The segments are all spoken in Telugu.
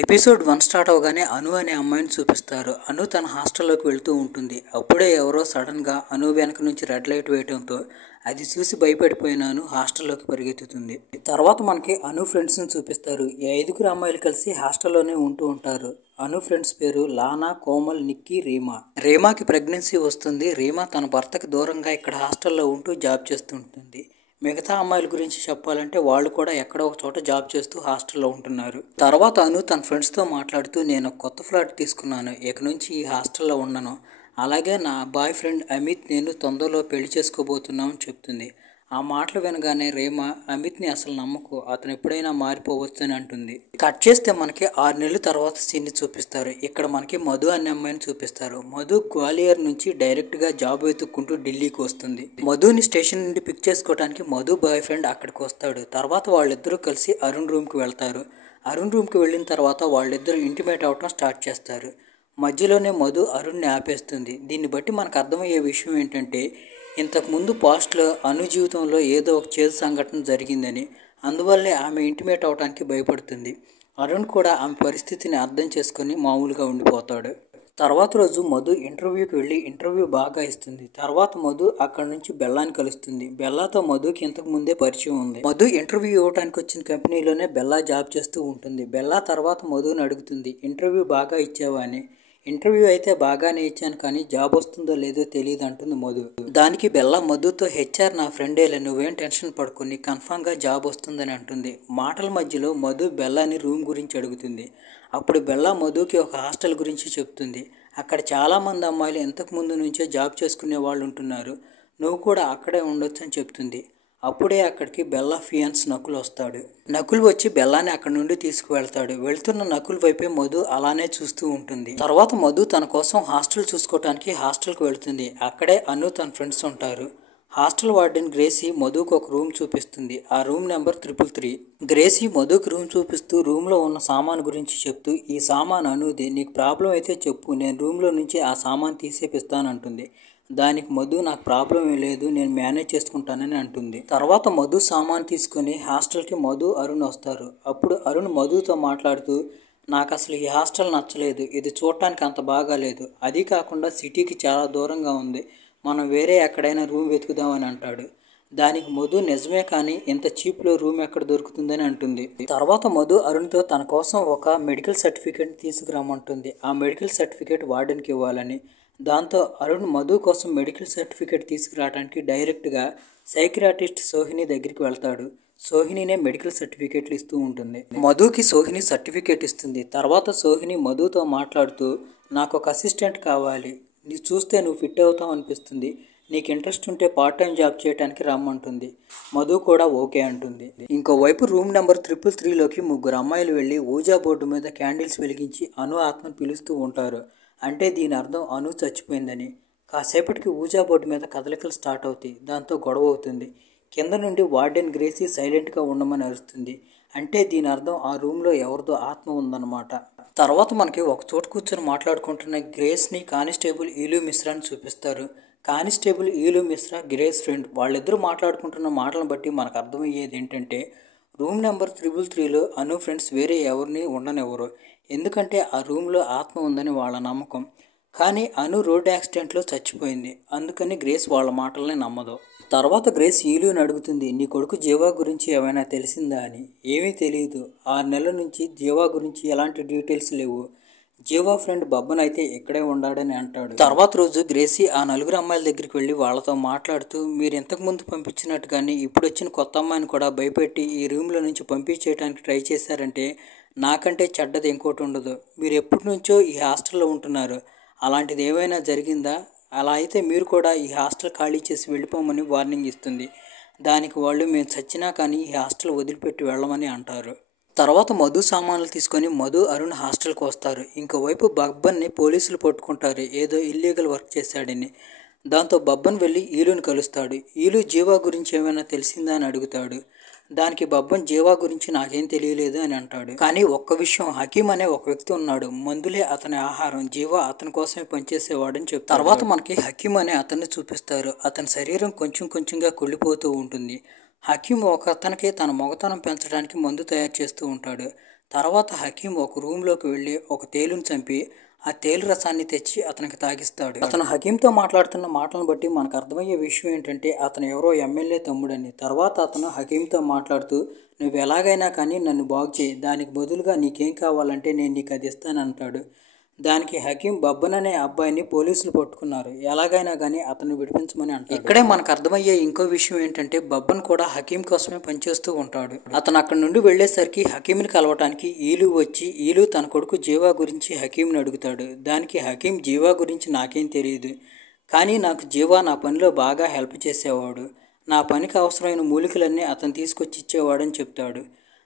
ఎపిసోడ్ 1 స్టార్ట్ అవగానే అను అనే అమ్మాయిని చూపిస్తారు. అను తన హాస్టల్లోకి వెళ్తూ ఉంటుంది. అప్పుడే ఎవరో సడన్గా అను వెనక నుంచి రెడ్ లైట్ వేయడంతో అది చూసి భయపడిపోయిన అను హాస్టల్లోకి పరిగెత్తుతుంది. తర్వాత మనకి అను ఫ్రెండ్స్ని చూపిస్తారు. ఈ 5 అమ్మాయిలు కలిసి హాస్టల్లోనే ఉంటూ ఉంటారు. అను ఫ్రెండ్స్ పేరు లానా, కోమల్, నిక్కీ, రీమా. రీమాకి ప్రెగ్నెన్సీ వస్తుంది. రీమా తన భర్తకి దూరంగా ఇక్కడ హాస్టల్లో ఉంటూ జాబ్ చేస్తుంటుంది. మిగతా అమ్మాయిల గురించి చెప్పాలంటే వాళ్ళు కూడా ఎక్కడో ఒక చోట జాబ్ చేస్తూ హాస్టల్లో ఉంటున్నారు. తర్వాత అను తన ఫ్రెండ్స్తో మాట్లాడుతూ నేను కొత్త ఫ్లాట్ తీసుకున్నాను, ఇక నుంచి ఈ హాస్టల్లో ఉండను, అలాగే నా బాయ్ ఫ్రెండ్ అమిత్ నేను తొందరలో పెళ్లి చేసుకోబోతున్నామని చెప్తుంది. ఆ మాటలు వినగానే రీమా అమిత్ని అసలు నమ్మకు, అతను ఎప్పుడైనా మారిపోవచ్చు అని అంటుంది. కట్ చేస్తే మనకి 6 నెలల తర్వాత సీన్ని చూపిస్తారు. ఇక్కడ మనకి మధు అనే అమ్మాయిని చూపిస్తారు. మధు గ్వాలియర్ నుంచి డైరెక్ట్గా జాబ్ వెతుక్కుంటూ ఢిల్లీకి వస్తుంది. మధుని స్టేషన్ నుండి పిక్ చేసుకోవడానికి మధు బాయ్ ఫ్రెండ్ అక్కడికి వస్తాడు. తర్వాత వాళ్ళిద్దరూ కలిసి అరుణ్ రూమ్కి వెళ్తారు. అరుణ్ రూమ్కి వెళ్ళిన తర్వాత వాళ్ళిద్దరూ ఇంటిమేట్ అవటం స్టార్ట్ చేస్తారు. మధ్యలోనే మధు అరుణ్ని ఆపేస్తుంది. దీన్ని బట్టి మనకు అర్థమయ్యే విషయం ఏంటంటే ఇంతకుముందు పాస్ట్లో అను జీవితంలో ఏదో ఒక చేదు సంఘటన జరిగిందని, అందువల్లే ఆమె ఇంటిమేట్ అవడానికి భయపడుతుంది. అరుణ్ కూడా ఆమె పరిస్థితిని అర్థం చేసుకొని మామూలుగా ఉండిపోతాడు. తర్వాత రోజు మధు ఇంటర్వ్యూకి వెళ్ళి ఇంటర్వ్యూ బాగా ఇస్తుంది. తర్వాత మధు అక్కడి నుంచి బెల్లాని కలుస్తుంది. బెల్లాతో మధుకి ఇంతకు ముందే పరిచయం ఉంది. మధు ఇంటర్వ్యూ ఇవ్వడానికి వచ్చిన కంపెనీలోనే బెల్లా జాబ్ చేస్తూ ఉంటుంది. బెల్లా తర్వాత మధుని అడుగుతుంది, ఇంటర్వ్యూ బాగా ఇచ్చావా అని. ఇంటర్వ్యూ అయితే బాగానే ఇచ్చాను, కానీ జాబ్ వస్తుందో లేదో తెలియదు అంటుంది మధు. దానికి బెల్లా మధుతో హెచ్ఆర్ నా ఫ్రెండేలే, నువ్వేం టెన్షన్ పడుకొని కన్ఫామ్గా జాబ్ వస్తుందని అంటుంది. మాటల మధ్యలో మధు బెల్లాని రూమ్ గురించి అడుగుతుంది. అప్పుడు బెల్లా మధుకి ఒక హాస్టల్ గురించి చెప్తుంది. అక్కడ చాలామంది అమ్మాయిలు ఇంతకుముందు నుంచే జాబ్ చేసుకునే వాళ్ళు ఉంటున్నారు, నువ్వు కూడా అక్కడే ఉండొచ్చు అని చెప్తుంది. అప్పుడే అక్కడికి బెల్లా ఫియాన్స్ నకుల్ వస్తాడు. నకుల్ వచ్చి బెల్లాని అక్కడి నుండి తీసుకువెళ్తాడు. వెళ్తున్న నకుల్ వైపే మధు అలానే చూస్తూ ఉంటుంది. తర్వాత మధు తన కోసం హాస్టల్ చూసుకోవడానికి హాస్టల్కి వెళ్తుంది. అక్కడే అను తన ఫ్రెండ్స్ ఉంటారు. హాస్టల్ వార్డెన్ గ్రేసీ మధుకు ఒక రూమ్ చూపిస్తుంది. ఆ రూమ్ నెంబర్ 333. గ్రేసీ మధుకు రూమ్ చూపిస్తూ రూమ్లో ఉన్న సామాన్ గురించి చెప్తూ, ఈ సామాన్ అనుది, నీకు ప్రాబ్లం అయితే చెప్పు, నేను రూమ్లో నుంచి ఆ సామాన్ తీసేపిస్తానంటుంది. దానికి మధు నాకు ప్రాబ్లం ఏం లేదు, నేను మేనేజ్ చేసుకుంటానని అంటుంది. తర్వాత మధు సామాన్ తీసుకుని హాస్టల్కి మధు అరుణ్ వస్తారు. అప్పుడు అరుణ్ మధుతో మాట్లాడుతూ, నాకు అసలు ఈ హాస్టల్ నచ్చలేదు, ఇది చూడటానికి అంత బాగాలేదు, అది కాకుండా సిటీకి చాలా దూరంగా ఉంది, మనం వేరే ఎక్కడైనా రూమ్ వెతుకుదామని అంటాడు. దానికి మధు నిజమే, కానీ ఇంత చీప్లో రూమ్ ఎక్కడ దొరుకుతుందని అంటుంది. తర్వాత మధు అరుణ్తో తన కోసం ఒక మెడికల్ సర్టిఫికేట్ తీసుకురామంటుంది. ఆ మెడికల్ సర్టిఫికేట్ వార్డెన్కి ఇవ్వాలని. దాంతో అరుణ్ మధు కోసం మెడికల్ సర్టిఫికేట్ తీసుకురావడానికి డైరెక్ట్గా సైకియాట్రిస్ట్ సోహిని దగ్గరికి వెళ్తాడు. సోహినినే మెడికల్ సర్టిఫికేట్లు ఇస్తూ ఉంటుంది. మధుకి సోహిని సర్టిఫికేట్ ఇస్తుంది. తర్వాత సోహిని మధుతో మాట్లాడుతూ, నాకు ఒక అసిస్టెంట్ కావాలి, నీ చూస్తే నువ్వు ఫిట్ అవుతావు అనిపిస్తుంది, నీకు ఇంట్రెస్ట్ ఉంటే పార్ట్ టైం జాబ్ చేయడానికి రమ్మంటుంది. మధు కూడా ఓకే అంటుంది. ఇంకోవైపు రూమ్ నెంబర్ 333లోకి 3 అమ్మాయిలు వెళ్ళి ఊజా బోర్డు మీద క్యాండిల్స్ వెలిగించి అను ఆత్మను పిలుస్తూ ఉంటారు. అంటే దీని అర్థం అను చచ్చిపోయిందని. కాసేపటికి ఊజా బోర్డు మీద కదలికలు స్టార్ట్ అవుతాయి. దాంతో గొడవ అవుతుంది. కింద నుండి వార్డెన్ గ్రేసీ సైలెంట్గా ఉండమని అరుస్తుంది. అంటే దీని అర్థం ఆ రూమ్లో ఎవరిదో ఆత్మ ఉందన్నమాట. తర్వాత మనకి ఒక చోట కూర్చొని మాట్లాడుకుంటున్న గ్రేస్ని కానిస్టేబుల్ ఈలు మిశ్రాని చూపిస్తారు. కానిస్టేబుల్ ఈలు మిశ్రా గ్రేస్ ఫ్రెండ్. వాళ్ళిద్దరూ మాట్లాడుకుంటున్న మాటలను బట్టి మనకు అర్థమయ్యేది ఏంటంటే రూమ్ నెంబర్ 333లో అను ఫ్రెండ్స్ వేరే ఎవరిని ఉండనివ్వరు, ఎందుకంటే ఆ రూమ్లో ఆత్మ ఉందని వాళ్ళ నమ్మకం. కానీ అను రోడ్ యాక్సిడెంట్లో చచ్చిపోయింది, అందుకని గ్రేస్ వాళ్ళ మాటల్ని నమ్మదు. తర్వాత గ్రేస్ ఈలుని అడుగుతుంది, నీ కొడుకు జీవా గురించి ఏమైనా తెలిసిందా అని. ఏమీ తెలియదు, 6 నెలల నుంచి జీవా గురించి ఎలాంటి డీటెయిల్స్ లేవు, జీవా ఫ్రెండ్ బబ్బన్ అయితే ఇక్కడే ఉండాడని అంటాడు. తర్వాత రోజు గ్రేసీ ఆ 4 అమ్మాయిల దగ్గరికి వెళ్ళి వాళ్ళతో మాట్లాడుతూ, మీరు ఇంతకుముందు పంపించినట్టుగానే ఇప్పుడు వచ్చిన కొత్త అమ్మాయిని కూడా భయపెట్టి ఈ రూమ్లో నుంచి పంపించేయడానికి ట్రై చేశారంటే నాకంటే చెడ్డది ఇంకోటి ఉండదు, మీరు ఎప్పటి నుంచో ఈ హాస్టల్లో ఉంటున్నారు, అలాంటిది ఏమైనా జరిగిందా, అలా అయితే మీరు కూడా ఈ హాస్టల్ ఖాళీ చేసి వెళ్ళిపోమని వార్నింగ్ ఇస్తుంది. దానికి వాళ్ళు మేము చచ్చినా కానీ ఈ హాస్టల్ వదిలిపెట్టి వెళ్ళమని అంటారు. తర్వాత మధు సామాన్లు తీసుకొని మధు అరుణ్ హాస్టల్కి వస్తారు. ఇంకోవైపు బబ్బన్ని పోలీసులు పట్టుకుంటారు, ఏదో ఇల్లీగల్ వర్క్ చేశాడని. దాంతో బబ్బన్ వెళ్ళి ఈలుని కలుస్తాడు. ఈలు జీవా గురించి ఏమైనా తెలిసిందా అని అడుగుతాడు. దానికి బబ్బన్ జీవా గురించి నాకేం తెలియలేదు అని అంటాడు. కానీ ఒక్క విషయం, హకీం అనే ఒక వ్యక్తి ఉన్నాడు, మందులే అతని ఆహారం, జీవా అతని కోసమే పనిచేసేవాడని చెప్తారు. తర్వాత మనకి హకీం అనే అతన్ని చూపిస్తారు. అతని శరీరం కొంచెం కొంచెంగా కుళ్ళిపోతూ ఉంటుంది. హకీం ఒక అతనికి తన మొగతనం పెంచడానికి మందు తయారు చేస్తూ ఉంటాడు. తర్వాత హకీం ఒక రూమ్లోకి వెళ్ళి ఒక తేలును చంపి ఆ తేలు రసాన్ని తెచ్చి అతనికి తాగిస్తాడు. అతను హకీంతో మాట్లాడుతున్న మాటలను బట్టి మనకు అర్థమయ్యే విషయం ఏంటంటే అతను ఎవరో ఎమ్మెల్యే తమ్ముడని. తర్వాత అతను హకీంతో మాట్లాడుతూ, నువ్వు ఎలాగైనా కానీ నన్ను బాగు చేయి, దానికి బదులుగా నీకేం కావాలంటే నేను నీకు అది ఇస్తానంటాడు. దానికి హకీం బబ్బన్ అనే అబ్బాయిని పోలీసులు పట్టుకున్నారు, ఎలాగైనా కానీ అతను విడిపించమని అంటాడు. ఇక్కడే మనకు అర్థమయ్యే ఇంకో విషయం ఏంటంటే బబ్బన్ కూడా హకీం కోసమే పనిచేస్తూ ఉంటాడు. అతను అక్కడి నుండి వెళ్లేసరికి హకీంని కలవటానికి ఈలు వచ్చి ఈలు తన కొడుకు జీవా గురించి హకీంని అడుగుతాడు. దానికి హకీం జీవా గురించి నాకేం తెలియదు, కానీ నాకు జీవా నా పనిలో బాగా హెల్ప్ చేసేవాడు, నా పనికి అవసరమైన మూలికలన్నీ అతను తీసుకొచ్చి ఇచ్చేవాడని చెప్తాడు.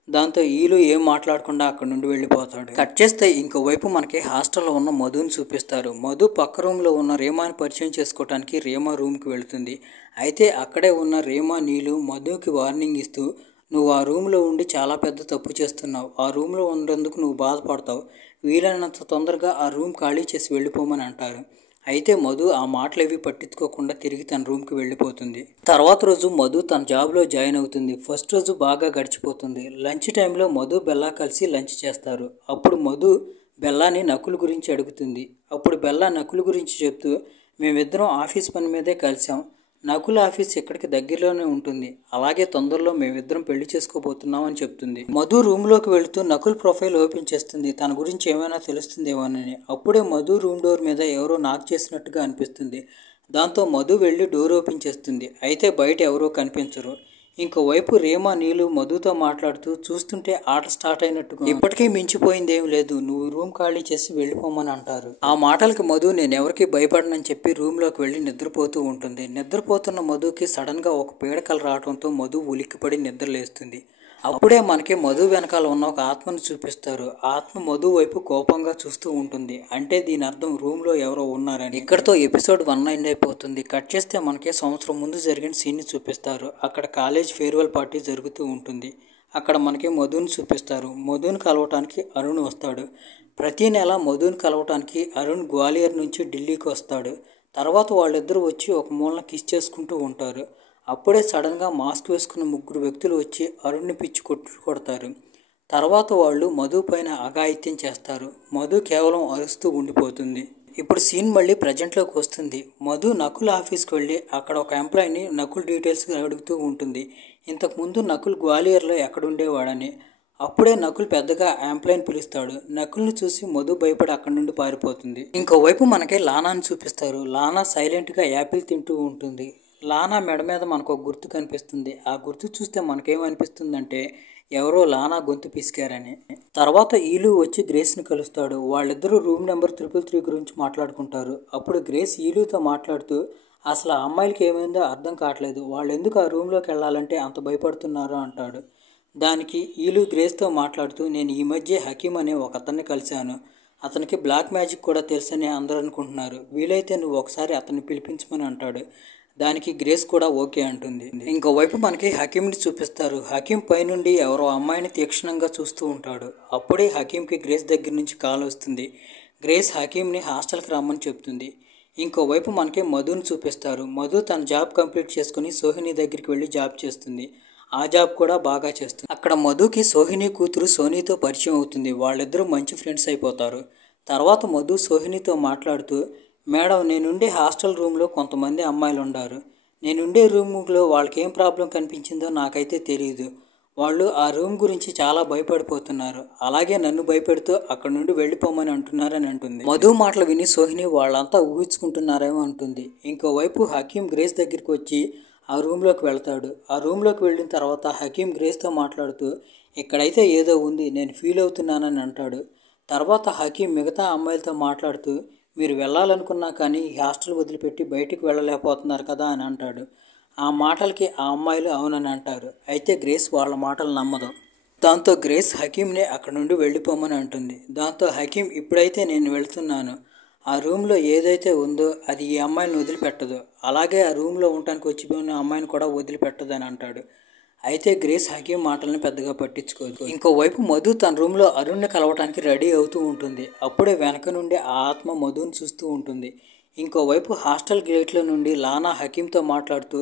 దాంతో ఈలు ఏం మాట్లాడకుండా అక్కడి నుండి వెళ్ళిపోతాడు. కట్ చేస్తే ఇంకోవైపు మనకి హాస్టల్లో ఉన్న మధుని చూపిస్తారు. మధు పక్క రూమ్లో ఉన్న రేమాని పరిచయం చేసుకోవడానికి రేమా రూమ్కి వెళుతుంది. అయితే అక్కడే ఉన్న రేమా నీలు మధుకి వార్నింగ్ ఇస్తూ, నువ్వు ఆ రూమ్లో ఉండి చాలా పెద్ద తప్పు చేస్తున్నావు, ఆ రూమ్లో ఉండేందుకు నువ్వు బాధపడతావు, వీలైనంత తొందరగా ఆ రూమ్ ఖాళీ చేసి వెళ్ళిపోమని అంటారు. అయితే మధు ఆ మాటలేవి పట్టించుకోకుండా తిరిగి తన రూమ్కి వెళ్ళిపోతుంది. తర్వాత రోజు మధు తన జాబ్లో జాయిన్ అవుతుంది. ఫస్ట్ రోజు బాగా గడిచిపోతుంది. లంచ్ టైంలో మధు బెల్లా కలిసి లంచ్ చేస్తారు. అప్పుడు మధు బెల్లాని నకుల్ గురించి అడుగుతుంది. అప్పుడు బెల్లా నకుల్ గురించి చెప్తూ, మేమిద్దరం ఆఫీస్ పని మీదే కలిసాం, నకుల్ ఆఫీస్ ఇక్కడికి దగ్గరలోనే ఉంటుంది, అలాగే తొందరలో మేమిద్దరం పెళ్లి చేసుకోబోతున్నాం అని చెప్తుంది. మధు రూమ్లోకి వెళుతూ నకుల్ ప్రొఫైల్ ఓపెన్ చేస్తుంది, తన గురించి ఏమైనా తెలుస్తుందేమోనని. అప్పుడే మధు రూమ్ డోర్ మీద ఎవరో నాక్ చేసినట్టుగా అనిపిస్తుంది. దాంతో మధు వెళ్ళి డోర్ ఓపెన్ చేస్తుంది. అయితే బయట ఎవరో కనిపించరు. ఇంకోవైపు రేమా నీలు మధుతో మాట్లాడుతూ, చూస్తుంటే ఆట స్టార్ట్ అయినట్టుగా, ఇప్పటికీ మించిపోయిందేం లేదు, నువ్వు రూమ్ ఖాళీ చేసి వెళ్ళిపోమని అంటారు. ఆ మాటలకి మధు నేను ఎవరికి భయపడనని చెప్పి రూమ్లోకి వెళ్ళి నిద్రపోతూ ఉంటుంది. నిద్రపోతున్న మధుకి సడన్గా ఒక పీడకల రావడంతో మధు ఉలిక్కిపడి నిద్రలేస్తుంది. అప్పుడే మనకి మధు వెనకాల ఉన్న ఒక ఆత్మను చూపిస్తారు. ఆత్మ మధు వైపు కోపంగా చూస్తూ ఉంటుంది. అంటే దీని అర్థం రూమ్లో ఎవరో ఉన్నారని. ఇక్కడతో ఎపిసోడ్ 1 ఎండ్ అయిపోతుంది. కట్ చేస్తే మనకి సంవత్సరం ముందు జరిగిన సీన్ని చూపిస్తారు. అక్కడ కాలేజ్ ఫేర్వెల్ పార్టీ జరుగుతూ ఉంటుంది. అక్కడ మనకి మధుని చూపిస్తారు. మధుని కలవటానికి అరుణ్ వస్తాడు. ప్రతి నెల మధుని కలవటానికి అరుణ్ గ్వాలియర్ నుంచి ఢిల్లీకి వస్తాడు. తర్వాత వాళ్ళిద్దరూ వచ్చి ఒక మూలన కిస్ చేసుకుంటూ ఉంటారు. అప్పుడే సడన్గా మాస్క్ వేసుకున్న 3 వ్యక్తులు వచ్చి అరుణ్ని పిచ్చి కొడతారు. తర్వాత వాళ్ళు మధు పైన అఘాయిత్యం చేస్తారు. మధు కేవలం అరుస్తూ ఉండిపోతుంది. ఇప్పుడు సీన్ మళ్ళీ ప్రజెంట్లోకి వస్తుంది. మధు నకుల్ ఆఫీస్కి వెళ్ళి అక్కడ ఒక ఎంప్లాయీని నకుల్ డీటెయిల్స్ అడుగుతూ ఉంటుంది. ఇంతకుముందు నకుల్ గ్వాలియర్లో ఎక్కడుండేవాడని. అప్పుడే నకుల్ పెద్దగా ఎంప్లాయీని పిలుస్తాడు. నకుల్ని చూసి మధు భయపడి అక్కడి నుండి పారిపోతుంది. ఇంకోవైపు మనకి లానాని చూపిస్తారు. లానా సైలెంట్గా యాపిల్ తింటూ ఉంటుంది. లానా మెడ మీద మనకు ఒక గుర్తు కనిపిస్తుంది. ఆ గుర్తు చూస్తే మనకేమనిపిస్తుందంటే ఎవరో లానా గొంతు పిసికారని. తర్వాత ఈలు వచ్చి గ్రేస్ని కలుస్తాడు. వాళ్ళిద్దరూ రూమ్ నెంబర్ 333 గురించి మాట్లాడుకుంటారు. అప్పుడు గ్రేస్ ఈలుతో మాట్లాడుతూ, అసలు ఆ అమ్మాయిలకి ఏమైందో అర్థం కావట్లేదు, వాళ్ళు ఎందుకు ఆ రూమ్లోకి వెళ్ళాలంటే అంత భయపడుతున్నారో అంటాడు. దానికి ఈలు గ్రేస్తో మాట్లాడుతూ, నేను ఈ మధ్య హకీం అనే ఒక అతన్ని కలిశాను, అతనికి బ్లాక్ మ్యాజిక్ కూడా తెలుసని అందరూ అనుకుంటున్నారు, వీలైతే నువ్వు ఒకసారి అతన్ని పిలిపించమని అంటాడు. దానికి గ్రేస్ కూడా ఓకే అంటుంది. ఇంకోవైపు మనకి హకీంని చూపిస్తారు. హకీం పైనుండి ఎవరో అమ్మాయిని తీక్షణంగా చూస్తూ ఉంటాడు. అప్పుడే హకీంకి గ్రేస్ దగ్గర నుంచి కాల్ వస్తుంది. గ్రేస్ హకీంని హాస్టల్కి రమ్మని చెప్తుంది. ఇంకోవైపు మనకి మధుని చూపిస్తారు. మధు తన జాబ్ కంప్లీట్ చేసుకుని సోహిని దగ్గరికి వెళ్ళి జాబ్ చేస్తుంది. ఆ జాబ్ కూడా బాగా చేస్తుంది. అక్కడ మధుకి సోహిని కూతురు సోనీతో పరిచయం అవుతుంది. వాళ్ళిద్దరూ మంచి ఫ్రెండ్స్ అయిపోతారు. తర్వాత మధు సోహినితో మాట్లాడుతూ, మేడం, నేనుండే హాస్టల్ రూమ్లో కొంతమంది అమ్మాయిలు ఉన్నారు, నేనుండే రూమ్లో వాళ్ళకి ఏం ప్రాబ్లం కనిపించిందో నాకైతే తెలియదు, వాళ్ళు ఆ రూమ్ గురించి చాలా భయపడిపోతున్నారు, అలాగే నన్ను భయపెడుతూ అక్కడ నుండి వెళ్ళిపోమని అంటున్నారని అంటుంది. మధు మాటలు విని సోహిని వాళ్ళంతా ఊహించుకుంటున్నారేమో అంటుంది. ఇంకోవైపు హకీం గ్రేస్ దగ్గరికి వచ్చి ఆ రూమ్లోకి వెళ్తాడు. ఆ రూమ్లోకి వెళ్ళిన తర్వాత హకీం గ్రేస్తో మాట్లాడుతూ, ఇక్కడైతే ఏదో ఉంది, నేను ఫీల్ అవుతున్నానని అంటాడు. తర్వాత హకీం మిగతా అమ్మాయిలతో మాట్లాడుతూ, మీరు వెళ్ళాలనుకున్నా కానీ ఈ హాస్టల్ వదిలిపెట్టి బయటికి వెళ్ళలేకపోతున్నారు కదా అని అంటాడు. ఆ మాటలకి ఆ అమ్మాయిలు అవునని అంటారు. అయితే గ్రేస్ వాళ్ళ మాటలు నమ్మదు. దాంతో గ్రేస్ హకీంని అక్కడ నుండి వెళ్ళిపోమని అంటుంది. దాంతో హకీం, ఇప్పుడైతే నేను వెళ్తున్నాను, ఆ రూమ్లో ఏదైతే ఉందో అది ఈ అమ్మాయిని వదిలిపెట్టదు, అలాగే ఆ రూమ్లో ఉండటానికి వచ్చిపోయిన అమ్మాయిని కూడా వదిలిపెట్టదు అని అంటాడు. అయితే గ్రేస్ హకీం మాటలను పెద్దగా పట్టించుకోదు. ఇంకోవైపు మధు తన రూమ్లో అరుణ్ని కలవటానికి రెడీ అవుతూ ఉంటుంది. అప్పుడే వెనక నుండి ఆ ఆత్మ మధుని చూస్తూ ఉంటుంది. ఇంకోవైపు హాస్టల్ గేట్లో నుండి లానా హకీంతో మాట్లాడుతూ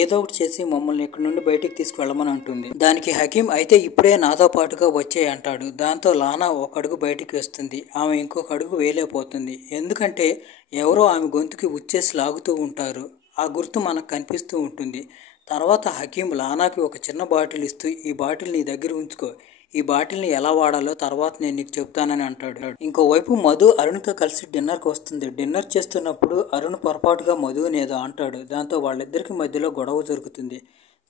ఏదో ఒకటి చేసి మమ్మల్ని ఇక్కడి నుండి బయటికి తీసుకువెళ్ళమని అంటుంది. దానికి హకీం అయితే ఇప్పుడే నాతో పాటుగా వచ్చేయి అంటాడు. దాంతో లానా ఒక అడుగు బయటికి వస్తుంది. ఆమె ఇంకొక అడుగు వేయలేకపోతుంది. ఎందుకంటే ఎవరో ఆమె గొంతుకి ఉచ్చేసి లాగుతూ ఉంటారు. ఆ గుర్తు మనకు కనిపిస్తూ ఉంటుంది. తర్వాత హకీం లానాకి ఒక చిన్న బాటిల్ ఇస్తూ ఈ బాటిల్ నీ దగ్గర ఉంచుకో, ఈ బాటిల్ని ఎలా వాడాలో తర్వాత నేను నీకు చెప్తానని అంటాడు. ఇంకోవైపు మధు అరుణ్తో కలిసి డిన్నర్కి వస్తుంది. డిన్నర్ చేస్తున్నప్పుడు అరుణ్ పొరపాటుగా మధుని ఏదో అంటాడు. దాంతో వాళ్ళిద్దరికి మధ్యలో గొడవ జరుగుతుంది.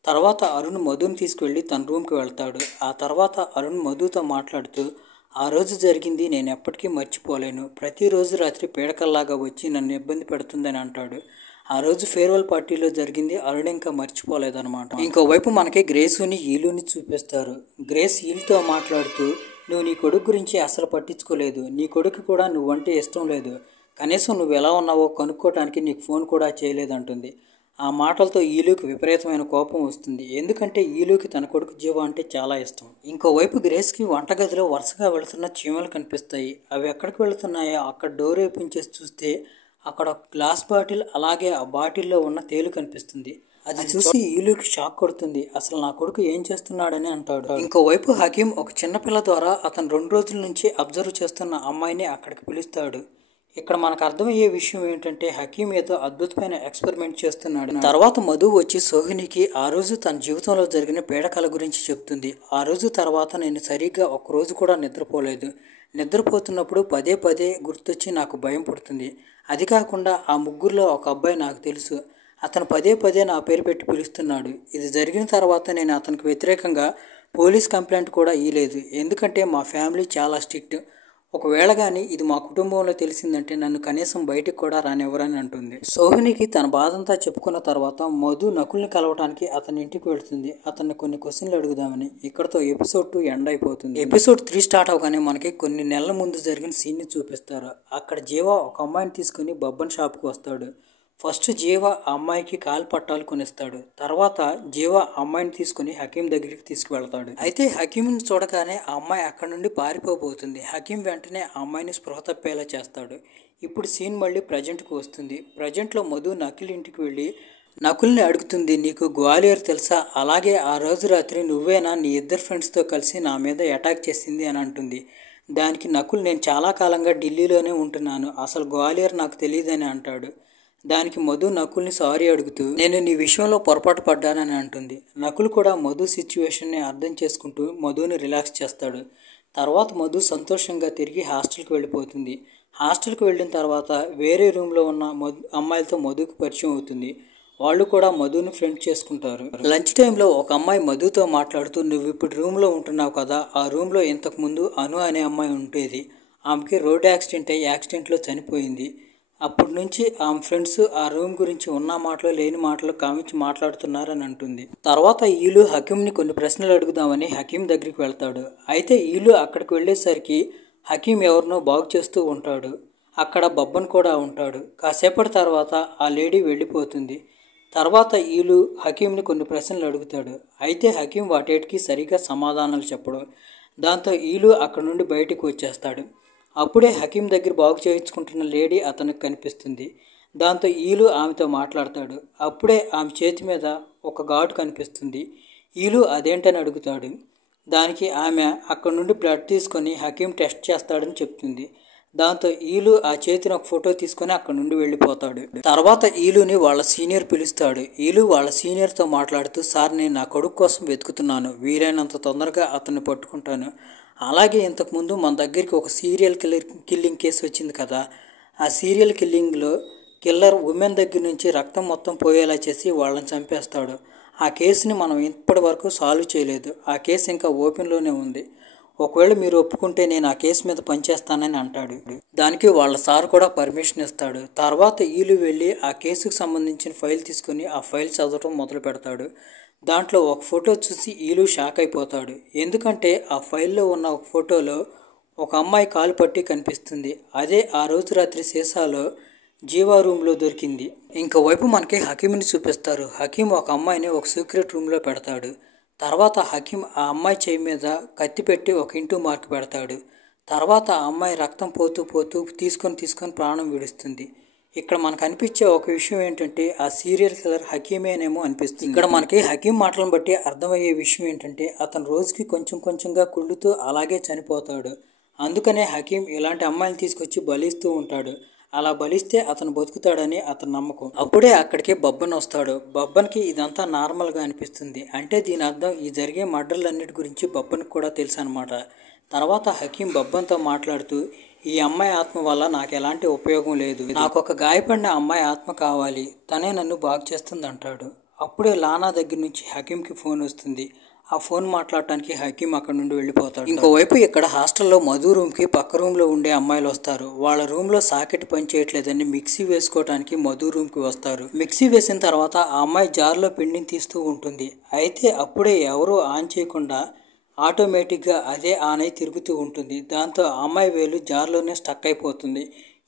తర్వాత అరుణ్ మధుని తీసుకువెళ్ళి తన రూమ్కి వెళ్తాడు. ఆ తర్వాత అరుణ్ మధుతో మాట్లాడుతూ ఆ రోజు జరిగింది నేను ఎప్పటికీ మర్చిపోలేను. ప్రతిరోజు రాత్రి పీడకల్లాగా వచ్చి నన్ను ఇబ్బంది పెడుతుందని అంటాడు. ఆ రోజు ఫేర్వెల్ పార్టీలో జరిగింది అరుణ్ ఇంకా మర్చిపోలేదన్నమాట. ఇంకోవైపు మనకి గ్రేసుని ఈలుని చూపిస్తారు. గ్రేస్ ఈలుతో మాట్లాడుతూ నువ్వు నీ కొడుకు గురించి అసలు పట్టించుకోలేదు, నీ కొడుకు కూడా నువ్వంటే ఇష్టం లేదు, కనీసం నువ్వు ఎలా ఉన్నావో కనుక్కోవడానికి నీకు ఫోన్ కూడా చేయలేదంటుంది. ఆ మాటలతో ఈలుకి విపరీతమైన కోపం వస్తుంది. ఎందుకంటే ఈలుకి తన కొడుకు జీవ అంటే చాలా ఇష్టం. ఇంకోవైపు గ్రేస్కి వంటగదిలో వరుసగా వెళుతున్న చీమలు కనిపిస్తాయి. అవి ఎక్కడికి వెళుతున్నాయో అక్కడ డోర్ ఓపెన్ చేసి చూస్తే అక్కడ గ్లాస్ బాటిల్ అలాగే ఆ బాటిల్లో ఉన్న తేలు కనిపిస్తుంది. అది చూసి ఈలుకి షాక్ కొడుతుంది. అసలు నా కొడుకు ఏం చేస్తున్నాడని అంటాడు. ఇంకోవైపు హకీం ఒక చిన్నపిల్ల ద్వారా అతను 2 రోజుల నుంచి అబ్జర్వ్ చేస్తున్న అమ్మాయిని అక్కడికి పిలుస్తాడు. ఇక్కడ మనకు అర్థమయ్యే విషయం ఏంటంటే హకీం ఏదో అద్భుతమైన ఎక్స్పెరిమెంట్ చేస్తున్నాడు. తర్వాత మధు వచ్చి సోహినికి ఆ రోజు తన జీవితంలో జరిగిన పీడకల గురించి చెప్తుంది. ఆ రోజు తర్వాత నేను సరిగ్గా ఒక రోజు కూడా నిద్రపోలేదు. నిద్రపోతున్నప్పుడు పదే పదే గుర్తొచ్చి నాకు భయం పుడుతుంది. అది కాకుండా ఆ ముగ్గురులో ఒక అబ్బాయి నాకు తెలుసు. అతను పదే పదే నా పేరు పెట్టి పిలుస్తున్నాడు. ఇది జరిగిన తర్వాత నేను అతనికి వ్యతిరేకంగా పోలీస్ కంప్లైంట్ కూడా ఇవ్వలేదు. ఎందుకంటే మా ఫ్యామిలీ చాలా స్ట్రిక్ట్. ఒకవేళ కానీ ఇది మా కుటుంబంలో తెలిసిందంటే నన్ను కనీసం బయటికి కూడా రానివ్వరని అంటుంది. సోహినికి తన బాధంతా చెప్పుకున్న తర్వాత మధు నకుల్ని కలవటానికి అతని ఇంటికి వెళుతుంది. అతన్ని కొన్ని క్వశ్చన్లు అడుగుదామని. ఇక్కడతో ఎపిసోడ్ 2 ఎండ్ అయిపోతుంది. ఎపిసోడ్ 3 స్టార్ట్ అవగానే మనకి కొన్ని నెలల ముందు జరిగిన సీన్ని చూపిస్తారు. అక్కడ జీవ ఒక అమ్మాయిని తీసుకుని బబ్బన్ షాప్కి వస్తాడు. ఫస్ట్ జీవ ఆ అమ్మాయికి కాలు పట్టాలు కొనిస్తాడు. తర్వాత జీవ ఆ అమ్మాయిని తీసుకుని హకీం దగ్గరికి తీసుకువెళ్తాడు. అయితే హకీంని చూడగానే ఆ అమ్మాయి అక్కడ నుండి పారిపోబోతుంది. హకీం వెంటనే ఆ అమ్మాయిని స్పృహ తప్పేలా చేస్తాడు. ఇప్పుడు సీన్ మళ్ళీ ప్రజెంట్కి వస్తుంది. ప్రజెంట్లో మధు నకుల్ ఇంటికి వెళ్ళి నకుల్ని అడుగుతుంది, నీకు గ్వాలియర్ తెలుసా? అలాగే ఆ రోజు రాత్రి నువ్వేనా నీ ఇద్దరు ఫ్రెండ్స్తో కలిసి నా మీద అటాక్ చేసింది అని అంటుంది. దానికి నకుల్ నేను చాలా కాలంగా ఢిల్లీలోనే ఉంటున్నాను, అసలు గ్వాలియర్ నాకు తెలియదని అంటాడు. దానికి మధు నకుల్ని సారీ అడుగుతూ నేను నీ విషయంలో పొరపాటు పడ్డానని అంటుంది. నకుల్ కూడా మధు సిచ్యువేషన్ని అర్థం చేసుకుంటూ మధుని రిలాక్స్ చేస్తాడు. తర్వాత మధు సంతోషంగా తిరిగి హాస్టల్కి వెళ్ళిపోతుంది. హాస్టల్కి వెళ్ళిన తర్వాత వేరే రూమ్లో ఉన్న అమ్మాయిలతో మధుకి పరిచయం అవుతుంది. వాళ్ళు కూడా మధుని ఫ్రెండ్ చేసుకుంటారు. లంచ్ టైంలో ఒక అమ్మాయి మధుతో మాట్లాడుతూ నువ్వు ఇప్పుడు రూమ్లో ఉంటున్నావు కదా, ఆ రూమ్లో ఇంతకుముందు అను అనే అమ్మాయి ఉండేది. ఆమెకి రోడ్ యాక్సిడెంట్ అయ్యి యాక్సిడెంట్లో చనిపోయింది. అప్పటి నుంచి ఆమె ఫ్రెండ్స్ ఆ రూమ్ గురించి ఉన్న మాటలు లేని మాటలు కామించి మాట్లాడుతున్నారని అంటుంది. తర్వాత ఈలు హకీంని కొన్ని ప్రశ్నలు అడుగుదామని హకీం దగ్గరికి వెళ్తాడు. అయితే ఈలు అక్కడికి వెళ్ళేసరికి హకీం ఎవరినో బాగు చేస్తూ ఉంటాడు. అక్కడ బబ్బన్ కూడా ఉంటాడు. కాసేపటి తర్వాత ఆ లేడీ వెళ్ళిపోతుంది. తర్వాత ఈలు హకీంని కొన్ని ప్రశ్నలు అడుగుతాడు. అయితే హకీం వాటికి సరిగా సమాధానాలు చెప్పడు. దాంతో ఈలు అక్కడ నుండి బయటికి వచ్చేస్తాడు. అప్పుడే హకీం దగ్గర బాగు చేయించుకుంటున్న లేడీ అతనికి కనిపిస్తుంది. దాంతో ఈలు ఆమెతో మాట్లాడతాడు. అప్పుడే ఆమె చేతి మీద ఒక ఘాటు కనిపిస్తుంది. ఈలు అదేంటని అడుగుతాడు. దానికి ఆమె అక్కడి నుండి బ్లడ్ తీసుకొని హకీం టెస్ట్ చేస్తాడని చెప్తుంది. దాంతో ఈలు ఆ చేతిని ఒక ఫోటో తీసుకొని అక్కడి నుండి వెళ్ళిపోతాడు. తర్వాత ఈలుని వాళ్ళ సీనియర్ పిలుస్తాడు. ఈలు వాళ్ళ సీనియర్తో మాట్లాడుతూ సార్ నేను నా కొడుకు కోసం వెతుకుతున్నాను, వీలైనంత తొందరగా అతన్ని పట్టుకుంటాను. అలాగే ఇంతకుముందు మన దగ్గరికి ఒక సీరియల్ కిల్లింగ్ కేసు వచ్చింది కదా, ఆ సీరియల్ కిల్లింగ్లో కిల్లర్ ఉమెన్ దగ్గర నుంచి రక్తం మొత్తం పోయేలా చేసి వాళ్ళని చంపేస్తాడు. ఆ కేసుని మనం ఇప్పటి వరకు సాల్వ్ చేయలేదు. ఆ కేసు ఇంకా ఓపెన్లోనే ఉంది. ఒకవేళ మీరు ఒప్పుకుంటే నేను ఆ కేసు మీద పనిచేస్తానని అంటాడు. దానికి వాళ్ళ సార్ కూడా పర్మిషన్ ఇస్తాడు. తర్వాత ఈలు వెళ్ళి ఆ కేసుకు సంబంధించిన ఫైల్ తీసుకుని ఆ ఫైల్ చదవటం మొదలు పెడతాడు. దాంట్లో ఒక ఫోటో చూసి ఈలు షాక్ అయిపోతాడు. ఎందుకంటే ఆ ఫైల్లో ఉన్న ఒక ఫోటోలో ఒక అమ్మాయి కాలు పట్టి కనిపిస్తుంది. అదే ఆ రోజు రాత్రి సీసాలో జీవా రూమ్లో దొరికింది. ఇంకోవైపు మనకి హకీంని చూపిస్తారు. హకీం ఒక అమ్మాయిని ఒక సీక్రెట్ రూమ్లో పెడతాడు. తర్వాత హకీం ఆ అమ్మాయి చేయి మీద కత్తి పెట్టి ఒక ఇంటూ మార్క్ పెడతాడు. తర్వాత ఆ అమ్మాయి రక్తం పోతూ తీసుకొని ప్రాణం విడుస్తుంది. ఇక్కడ మనకు అనిపించే ఒక విషయం ఏంటంటే ఆ సీరియల్ కిల్లర్ హకీమేనేమో అనిపిస్తుంది. ఇక్కడ మనకి హకీం మాటలను బట్టి అర్థమయ్యే విషయం ఏంటంటే అతను రోజుకి కొంచెం కొంచెంగా కుళ్ళుతూ అలాగే చనిపోతాడు. అందుకనే హకీం ఇలాంటి అమ్మాయిని తీసుకొచ్చి బలిస్తూ ఉంటాడు. అలా బలిస్తే అతను బతుకుతాడని అతని నమ్మకం. అప్పుడే అక్కడికి బబ్బన్ వస్తాడు. బబ్బన్కి ఇదంతా నార్మల్గా అనిపిస్తుంది. అంటే దీని అర్థం ఈ జరిగే మర్డర్లన్నిటి గురించి బబ్బన్కి కూడా తెలుసు అనమాట. తర్వాత హకీం బబ్బన్తో మాట్లాడుతూ ఈ అమ్మాయి ఆత్మ వల్ల నాకు ఎలాంటి ఉపయోగం లేదు, నాకు ఒక గాయపడిన అమ్మాయి ఆత్మ కావాలి, తనే నన్ను బాగు చేస్తుంది అంటాడు. అప్పుడే లానా దగ్గర నుంచి హకీంకి ఫోన్ వస్తుంది. ఆ ఫోన్ మాట్లాడటానికి హకీం అక్కడ నుండి వెళ్ళిపోతాడు. ఇంకోవైపు ఇక్కడ హాస్టల్లో మధు రూమ్కి పక్క రూమ్లో ఉండే అమ్మాయిలు వస్తారు. వాళ్ళ రూమ్లో సాకెట్ పని చేయట్లేదని మిక్సీ వేసుకోవడానికి మధు రూమ్కి వస్తారు. మిక్సీ వేసిన తర్వాత ఆ అమ్మాయి జార్లో పిండిని తీస్తూ ఉంటుంది. అయితే అప్పుడే ఎవరూ ఆన్ చేయకుండా ఆటోమేటిక్గా అదే ఆన్ అయి తిరుగుతూ ఉంటుంది. దాంతో ఆ అమ్మాయి వేలు జార్లోనే స్టక్ అయిపోతుంది.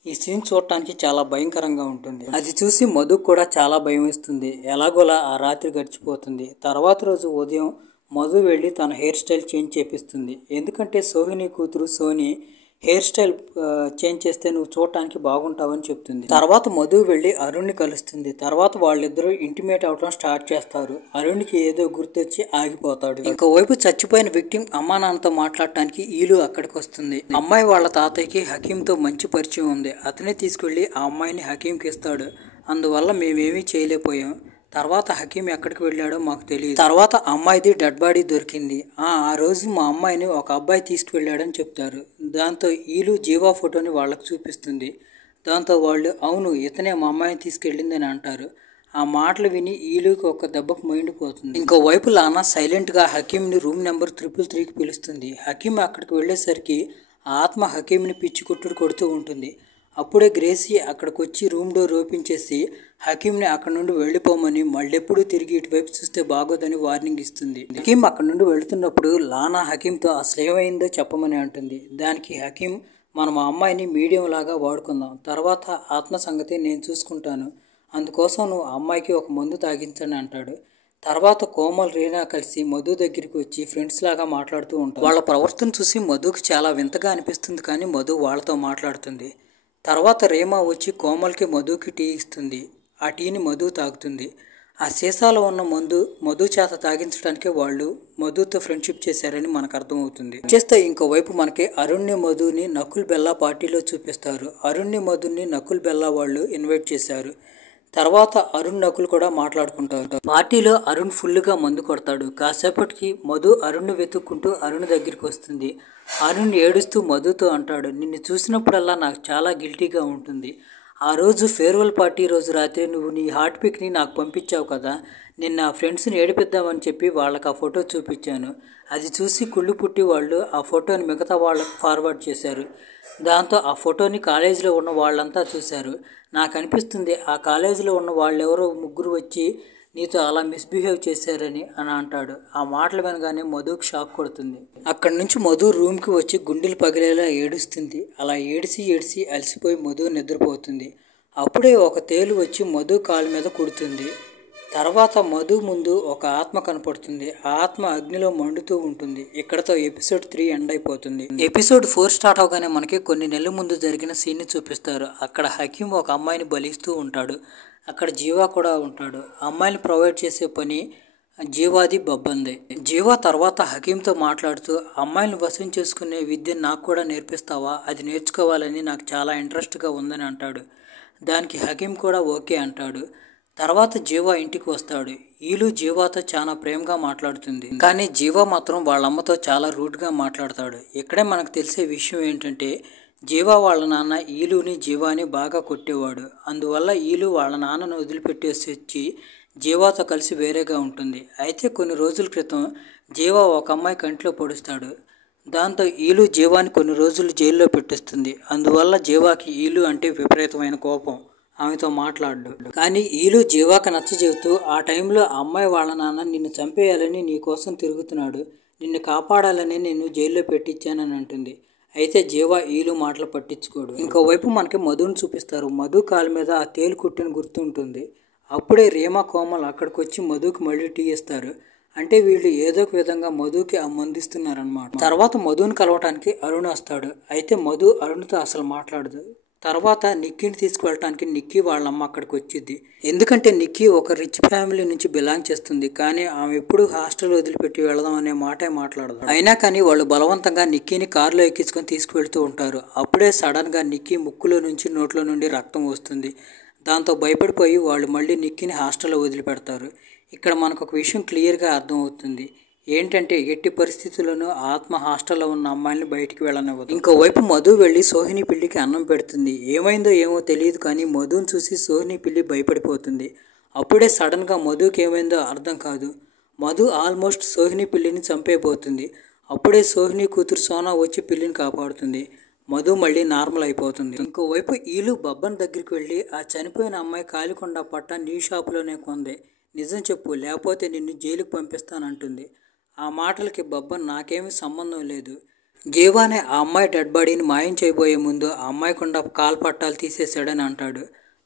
ఈ సీన్ చూడటానికి చాలా భయంకరంగా ఉంటుంది. అది చూసి మధుకు కూడా చాలా భయం వేస్తుంది. ఎలాగోలా ఆ రాత్రి గడిచిపోతుంది. తర్వాత రోజు ఉదయం మధు వెళ్ళి తన హెయిర్ స్టైల్ చేంజ్ చేపిస్తుంది. ఎందుకంటే సోహిని కూతురు సోని హెయిర్ స్టైల్ చేంజ్ చేస్తే నువ్వు చూడటానికి బాగుంటావని చెప్తుంది. తర్వాత మధు వెళ్ళి అరుణ్ని కలుస్తుంది. తర్వాత వాళ్ళిద్దరూ ఇంటిమేట్ అవడం స్టార్ట్ చేస్తారు. అరుణ్కి ఏదో గుర్తొచ్చి ఆగిపోతాడు. ఇంకోవైపు చచ్చిపోయిన విక్టిమ్ అమ్మా నాన్నతో మాట్లాడటానికి ఈలు అక్కడికి వస్తుంది. అమ్మాయి వాళ్ళ తాతయ్యకి హకీంతో మంచి పరిచయం ఉంది. అతనే తీసుకెళ్లి ఆ అమ్మాయిని హకీంకి ఇస్తాడు. అందువల్ల మేమేమీ చేయలేకపోయాం. తర్వాత హకీం ఎక్కడికి వెళ్ళాడో మాకు తెలియదు. తర్వాత అమ్మాయిది డెడ్ బాడీ దొరికింది. ఆ రోజు మా అమ్మాయిని ఒక అబ్బాయి తీసుకువెళ్ళాడని చెప్తారు. దాంతో ఈలు జీవా ఫోటోని వాళ్ళకు చూపిస్తుంది. దాంతో వాళ్ళు అవును ఇతనే మా అమ్మాయిని తీసుకెళ్ళిందని అంటారు. ఆ మాటలు విని ఈలుకి ఒక దెబ్బకు మైండిపోతుంది. ఇంకోవైపు లానా సైలెంట్గా హకీంని రూమ్ నెంబర్ 333కి పిలుస్తుంది. హకీం అక్కడికి వెళ్ళేసరికి ఆ ఆత్మ హకీంని పిచ్చి కొడుతూ ఉంటుంది. అప్పుడే గ్రేసీ అక్కడికి వచ్చి రూమ్ డోర్ ఓపెన్ చేసి హకీంని అక్కడ నుండి వెళ్ళిపోమని మళ్ళెప్పుడు తిరిగి ఇటువైపు చూస్తే బాగోదని వార్నింగ్ ఇస్తుంది. హకీం అక్కడ నుండి వెళుతున్నప్పుడు లానా హకీంతో అసలు ఏమైందో చెప్పమని అంటుంది. దానికి హకీం మనం ఆ అమ్మాయిని మీడియం లాగా వాడుకుందాం, తర్వాత ఆత్మ సంగతి నేను చూసుకుంటాను, అందుకోసం నువ్వు ఆ అమ్మాయికి ఒక మందు తాగించని అంటాడు. తర్వాత కోమల్ రీనా కలిసి మధు దగ్గరికి వచ్చి ఫ్రెండ్స్ లాగా మాట్లాడుతూ ఉంటారు. వాళ్ళ ప్రవర్తన చూసి మధుకి చాలా వింతగా అనిపిస్తుంది. కానీ మధు వాళ్ళతో మాట్లాడుతుంది. తర్వాత రీమా వచ్చి కోమల్కి మధుకి టీ ఇస్తుంది. ఆ టీని మధు తాగుతుంది. ఆ సీసాలో ఉన్న మందు మధు చేత తాగించడానికే వాళ్ళు మధుతో ఫ్రెండ్షిప్ చేశారని మనకు అర్థమవుతుంది. చేస్తే ఇంకోవైపు మనకి అరుణ్ని మధుని నకుల్ బెల్లా పార్టీలో చూపిస్తారు. అరుణ్ని మధుని నకుల్ బెల్లా వాళ్ళు ఇన్వైట్ చేశారు. తర్వాత అరుణ్ నకుల్ కూడా మాట్లాడుకుంటారు. పార్టీలో అరుణ్ ఫుల్గా మందు కొడతాడు. కాసేపటికి మధు అరుణ్ని వెతుక్కుంటూ అరుణ్ దగ్గరికి వస్తుంది. అరుణ్ ఏడుస్తూ మధుతో అంటాడు, నిన్ను చూసినప్పుడల్లా నాకు చాలా గిల్టీగా ఉంటుంది. ఆ రోజు ఫేర్వెల్ పార్టీ రోజు రాత్రి నువ్వు నీ హాట్ పిక్ని నాకు పంపించావు కదా, నిన్న ఆ ఫ్రెండ్స్ని ఏడిపిద్దామని చెప్పి వాళ్ళకి ఆ ఫోటో చూపించాను. అది చూసి కుళ్ళు పుట్టి వాళ్ళు ఆ ఫోటోని మిగతా వాళ్ళకు ఫార్వర్డ్ చేశారు. దాంతో ఆ ఫోటోని కాలేజీలో ఉన్న వాళ్ళంతా చూశారు. నాకు అనిపిస్తుంది ఆ కాలేజీలో ఉన్న వాళ్ళెవరో ముగ్గురు వచ్చి నీతో అలా మిస్బిహేవ్ చేశారని అని అంటాడు. ఆ మాటలు వినగానే మధుకి షాక్ కొడుతుంది. అక్కడి నుంచి మధు రూమ్కి వచ్చి గుండెలు పగిలేలా ఏడుస్తుంది. అలా ఏడిసి అలసిపోయి మధు నిద్రపోతుంది. అప్పుడే ఒక తేలు వచ్చి మధు కాలు మీద కుడుతుంది. తర్వాత మధు ముందు ఒక ఆత్మ కనపడుతుంది. ఆ ఆత్మ అగ్నిలో మండుతూ ఉంటుంది. ఇక్కడతో ఎపిసోడ్ 3 ఎండ్ అయిపోతుంది. ఎపిసోడ్ 4 స్టార్ట్ అవగానే మనకి కొన్ని నెలల ముందు జరిగిన సీన్ ని చూపిస్తారు. అక్కడ హకీం ఒక అమ్మాయిని బలిస్తూ ఉంటాడు. అక్కడ జీవా కూడా ఉంటాడు. అమ్మాయిని ప్రొవైడ్ చేసే పని జీవాది బబ్బందే. జీవా తర్వాత హకీంతో మాట్లాడుతూ అమ్మాయిని వశం చేసుకునే విద్యను నాకు కూడా నేర్పిస్తావా, అది నేర్చుకోవాలని నాకు చాలా ఇంట్రెస్ట్గా ఉందని అంటాడు. దానికి హకీం కూడా ఓకే అంటాడు. తర్వాత జీవా ఇంటికి వస్తాడు. ఈలు జీవాతో చాలా ప్రేమగా మాట్లాడుతుంది. కానీ జీవా మాత్రం వాళ్ళ అమ్మతో చాలా రూడ్గా మాట్లాడతాడు. ఇక్కడే మనకు తెలిసే విషయం ఏంటంటే జీవా వాళ్ళ నాన్న ఈలుని జీవాని బాగా కొట్టేవాడు. అందువల్ల ఈలు వాళ్ళ నాన్నను వదిలిపెట్టేసి వచ్చి జీవాతో కలిసి వేరేగా ఉంటుంది. అయితే కొన్ని రోజుల క్రితం జీవా ఒక అమ్మాయి కంట్లో పొడుస్తాడు. దాంతో ఈలు జీవాని కొన్ని రోజులు జైల్లో పెట్టిస్తుంది. అందువల్ల జీవాకి ఈలు అంటే విపరీతమైన కోపం. ఆమెతో మాట్లాడు. కానీ ఈలు జీవాకి నచ్చజెబుతూ ఆ టైంలో ఆ అమ్మాయి వాళ్ళ నాన్న నిన్ను చంపేయాలని నీ కోసం తిరుగుతున్నాడు, నిన్ను కాపాడాలని నేను జైల్లో పెట్టించానని అంటుంది. అయితే జీవా ఈలు మాటలు పట్టించుకోడు. ఇంకోవైపు మనకి మధుని చూపిస్తారు. మధు కాలు మీద ఆ తేలు కుట్టిన గుర్తుంటుంది. అప్పుడే రీమా కోమల్ అక్కడికి వచ్చి మధుకి మళ్ళీ టీ ఇస్తారు. అంటే వీళ్ళు ఏదో ఒక విధంగా మధుకి మందిస్తున్నారనమాట. తర్వాత మధుని కలవటానికి అరుణ్ వస్తాడు. అయితే మధు అరుణ్తో అసలు మాట్లాడదు. తర్వాత నిక్కీని తీసుకువెళ్ళటానికి నిక్కీ వాళ్ళమ్మ అక్కడికి వచ్చింది. ఎందుకంటే నిక్కీ ఒక రిచ్ ఫ్యామిలీ నుంచి బిలాంగ్ చేస్తుంది. కానీ ఆమె ఎప్పుడు హాస్టల్ వదిలిపెట్టి వెళదాం అనే మాటే మాట్లాడదు. అయినా కానీ వాళ్ళు బలవంతంగా నిక్కీని కారులో ఎక్కించుకొని తీసుకువెళ్తూ ఉంటారు. అప్పుడే సడన్గా నిక్కీ ముక్కులో నుంచి నోట్లో నుండి రక్తం వస్తుంది. దాంతో భయపడిపోయి వాళ్ళు మళ్ళీ నిక్కీని హాస్టల్లో వదిలిపెడతారు. ఇక్కడ మనకు ఒక విషయం క్లియర్గా అర్థమవుతుంది. ఏంటంటే ఎట్టి పరిస్థితుల్లోనూ ఆత్మ హాస్టల్లో ఉన్న అమ్మాయిని బయటికి వెళ్ళనివ్వదు. ఇంకోవైపు మధు వెళ్ళి సోహిని పిల్లికి అన్నం పెడుతుంది. ఏమైందో ఏమో తెలియదు కానీ మధుని చూసి సోహిని పిల్లి భయపడిపోతుంది. అప్పుడే సడన్గా మధుకి ఏమైందో అర్థం కాదు. మధు ఆల్మోస్ట్ సోహిని పిల్లిని చంపేయబోతుంది. అప్పుడే సోహిని కూతురు సోనా వచ్చి పిల్లిని కాపాడుతుంది. మధు మళ్ళీ నార్మల్ అయిపోతుంది. ఇంకోవైపు ఈలు బబ్బన్ దగ్గరికి వెళ్ళి ఆ చనిపోయిన అమ్మాయి కాలికొండ పట్ట నీ షాపులోనే కొంది. నిజం చెప్పు, లేకపోతే నిన్ను జైలుకు పంపిస్తానంటుంది. ఆ మాటలకి బబ్బన్ నాకేమీ సంబంధం లేదు, జీవానే ఆ అమ్మాయి డెడ్ బాడీని మాయం చేయబోయే ముందు ఆ అమ్మాయి కొండ కాలు పట్టాలు తీసేశాడని అంటాడు.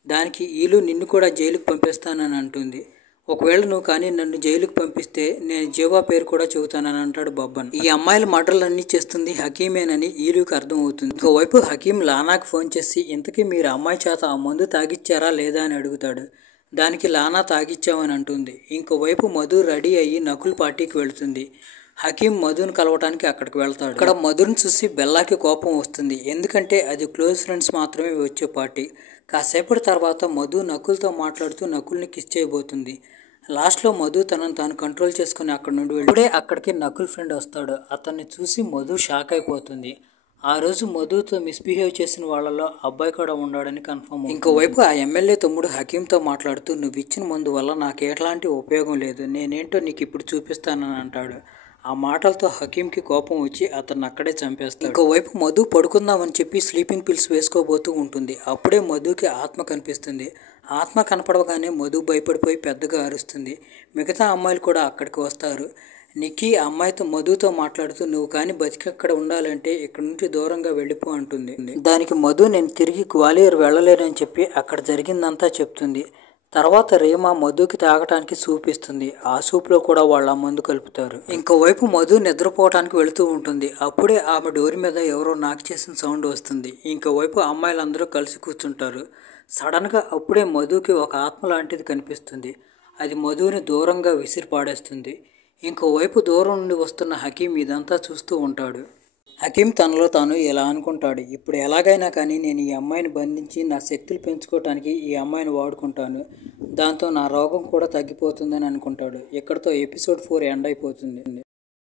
దానికి ఈలు నిన్ను కూడా జైలుకు పంపిస్తానని అంటుంది. ఒకవేళ నువ్వు కానీ నన్ను జైలుకు పంపిస్తే నేను జీవా పేరు కూడా చెబుతానని అంటాడు బబ్బన్. ఈ అమ్మాయిల మర్డర్లన్నీ చేస్తుంది హకీమేనని ఈలుకి అర్థం అవుతుంది. ఇంకోవైపు హకీం లానాకు ఫోన్ చేసి ఇంతకీ మీరు అమ్మాయి చేత ఆ మందు తాగిచ్చారా లేదా అని అడుగుతాడు. దానికి లానా తాగిచ్చామని అంటుంది. ఇంకోవైపు మధు రెడీ అయ్యి నకుల్ పార్టీకి వెళుతుంది. హకీం మధుని కలవటానికి అక్కడికి వెళ్తాడు. అక్కడ మధుని చూసి బెల్లాకి కోపం వస్తుంది. ఎందుకంటే అది క్లోజ్ ఫ్రెండ్స్ మాత్రమే వచ్చే పార్టీ. కాసేపటి తర్వాత మధు నకుల్తో మాట్లాడుతూ నకుల్ని కిస్ చేయబోతుంది. లాస్ట్లో మధు తనను తాను కంట్రోల్ చేసుకుని అక్కడ నుండి వెళ్ళి అక్కడికి నకుల్ ఫ్రెండ్ వస్తాడు. అతన్ని చూసి మధు షాక్ అయిపోతుంది. ఆ రోజు మధుతో మిస్బిహేవ్ చేసిన వాళ్ళలో అబ్బాయి కూడా ఉన్నాడని కన్ఫర్మ్. ఇంకోవైపు ఆ ఎమ్మెల్యే తమ్ముడు హకీంతో మాట్లాడుతూ నువ్వు ఇచ్చిన మందు వల్ల నాకు ఎట్లాంటి ఉపయోగం లేదు, నేనేంటో నీకు ఇప్పుడు చూపిస్తానని అంటాడు. ఆ మాటలతో హకీంకి కోపం వచ్చి అతన్ని అక్కడే చంపేస్తాడు. ఇంకోవైపు మధు పడుకుందామని చెప్పి స్లీపింగ్ పిల్స్ వేసుకోబోతూ ఉంటుంది. అప్పుడే మధుకి ఆత్మ కనిపిస్తుంది. ఆత్మ కనపడగానే మధు భయపడిపోయి పెద్దగా అరుస్తుంది. మిగతా అమ్మాయిలు కూడా అక్కడికి వస్తారు. నిక్కీ ఆ అమ్మాయితో మధుతో మాట్లాడుతూ నువ్వు కానీ బతికక్కడ ఉండాలంటే ఇక్కడ నుంచి దూరంగా వెళ్ళిపో అంటుంది. దానికి మధు నేను తిరిగి గ్వాలియర్ వెళ్ళలేనని చెప్పి అక్కడ జరిగిందంతా చెప్తుంది. తర్వాత రీమా మధుకి తాగటానికి సూప్ ఇస్తుంది. ఆ సూప్లో కూడా వాళ్ళ మందు కలుపుతారు. ఇంకోవైపు మధు నిద్రపోవటానికి వెళుతూ ఉంటుంది. అప్పుడే ఆమె డోర్ మీద ఎవరో నాక్ చేసిన సౌండ్ వస్తుంది. ఇంకోవైపు అమ్మాయిలందరూ కలిసి కూర్చుంటారు. సడన్గా అప్పుడే మధుకి ఒక ఆత్మ లాంటిది కనిపిస్తుంది. అది మధుని దూరంగా విసిరి పాడేస్తుంది. ఇంకోవైపు దూరం నుండి వస్తున్న హకీం ఇదంతా చూస్తూ ఉంటాడు. హకీం తనలో తాను ఇలా అనుకుంటాడు, ఇప్పుడు ఎలాగైనా కానీ నేను ఈ అమ్మాయిని బంధించి నా శక్తులు పెంచుకోవటానికి ఈ అమ్మాయిని వాడుకుంటాను. దాంతో నా రోగం కూడా తగ్గిపోతుందని అనుకుంటాడు. ఇక్కడితో ఎపిసోడ్ 4 ఎండ్ అయిపోతుంది.